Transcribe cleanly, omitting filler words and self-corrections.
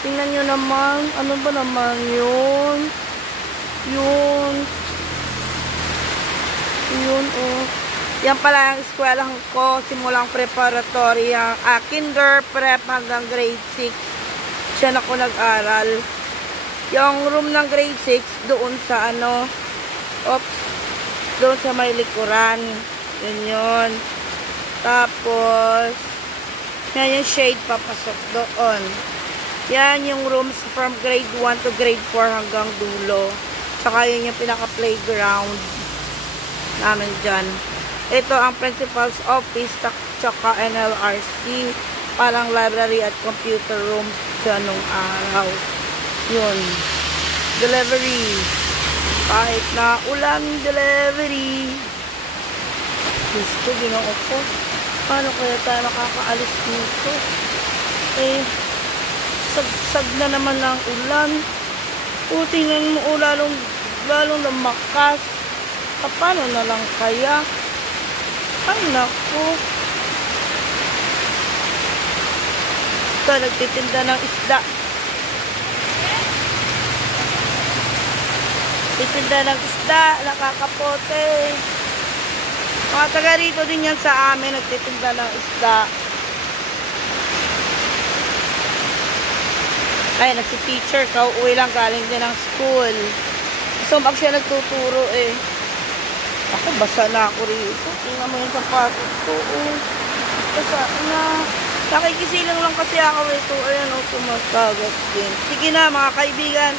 Tingnan nyo naman. Ano ba naman yun? Yun. Yun, oh. Yan pala ang eskwelahan ko. Simulang preparatory. Kinder, prep hanggang grade 6. Diyan ako nag-aral. Yung room ng grade 6, doon sa ano, doon sa may likuran. Yun yun. Tapos, yan yung shade papasok doon. Yan yung rooms from grade 1 to grade 4 hanggang dulo. Tsaka yun yung pinaka-playground namin dyan. Ito ang principal's office, tsaka NLRC. Parang library at computer rooms dyan nung araw. Yun. Delivery. Kahit na ulan, delivery. Diyos ko, ginoo ko. Paano kaya tayo nakakaalis dito? Eh, sagsag na naman ng ulan. O, tingnan mo, lalong lumakas. Paano na lang kaya? Ay, naku. Ito, nagtitinda ng isda. Titinda ng isda, nakakapote. Mga taga rito din yan sa amin, nagtitinda ng isda. Ay, si teacher, kauwi lang galing din ng school. So, siya nagtuturo eh. Ako, basa na ako rito. Tingnan mo yung sapatos ko. Oh. Basa na. Nakikisilang lang kasi ako rito. Ayan, tumasagas din. Sige na, mga kaibigan.